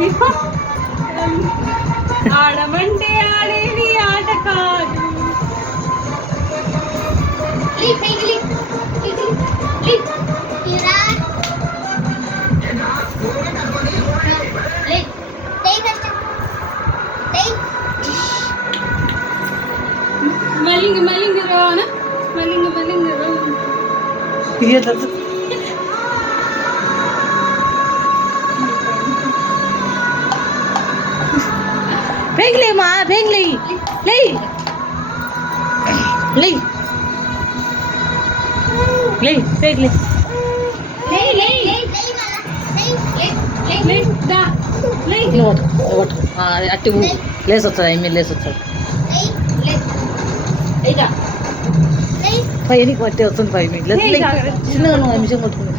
ఇంకోటి ఆడమంటే ఆడేది ఆట కాదు. మలింగ రోనా మలింగ రో పెంగ్లేమా పెంగ్లే లే లే లే పెంగ్లే అట్టి లేసి వస్తుంది ఎమ్మెల్యే లేసి వస్తుంది పైకి పట్టి వస్తుంది పై మీకు చిన్నగా నువ్వు నిమిషం కొట్టుకుని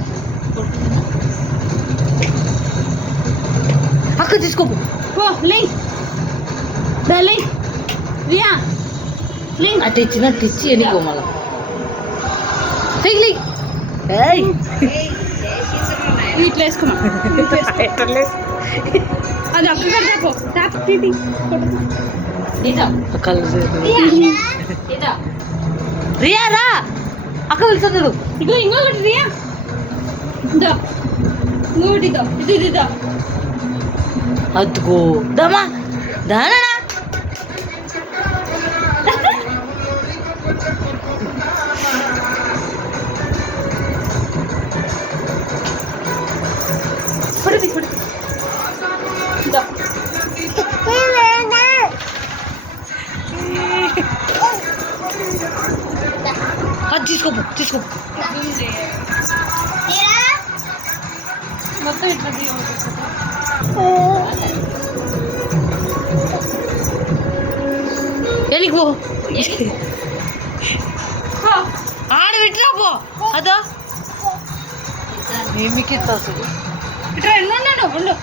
అక్క తీసుకోపు అటు ఇచ్చినట్టు ఇచ్చి ఎన్నికో మళ్ళా ఇట్లా వేసుకున్నా అది రియా రా అక్క వెళ్తుంది ఇగో ఇంకొకటి రియా ఇంకొకటి ఇది అద్దుకో దమా దానా తీసుకో తీసుకో మొత్తం ఇట్లా ఎనికి పో ఆడ విట్రా పో అదో ఏమికి ఇట్లా ఉండు